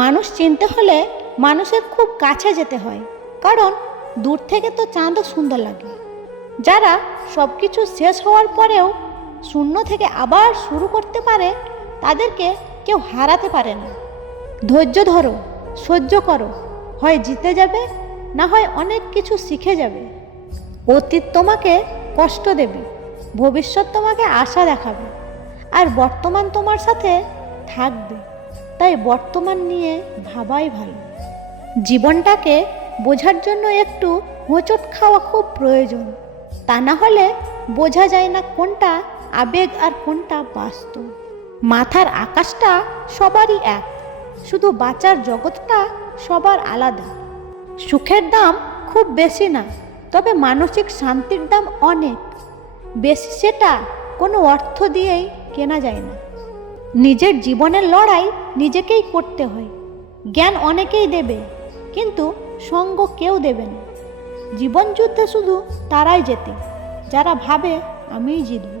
মানুষ চিনতে হলে মানুষের খুব কাছে যেতে হয়, কারণ দূর থেকে তো চাঁদও সুন্দর লাগে। যারা সব কিছু শেষ হওয়ার পরেও শূন্য থেকে আবার শুরু করতে পারে, তাদেরকে কেউ হারাতে পারে না। ধৈর্য ধরো, সহ্য করো, হয় জিতে যাবে, না হয় অনেক কিছু শিখে যাবে। অতীত তোমাকে কষ্ট দেবে, ভবিষ্যৎ তোমাকে আশা দেখাবে, আর বর্তমান তোমার সাথে থাকবে। তাই বর্তমান নিয়ে ভাবাই ভালো। জীবনটাকে বোঝার জন্য একটু হোঁচট খাওয়া খুব প্রয়োজন, তা না হলে বোঝা যায় না কোনটা আবেগ আর কোনটা বাস্তব। মাথার আকাশটা সবারই এক, শুধু বাঁচার জগৎটা সবার আলাদা। সুখের দাম খুব বেশি না, তবে মানসিক শান্তির দাম অনেক বেশি। সেটা কোনো অর্থ দিয়েই কেনা যায় না। নিজের জীবনের লড়াই নিজেকেই করতে হয়। জ্ঞান অনেকেই দেবে, কিন্তু সঙ্গ কেউ দেবে না। জীবন যুদ্ধে শুধু তারাই জেতে যারা ভাবে আমিই জিতব।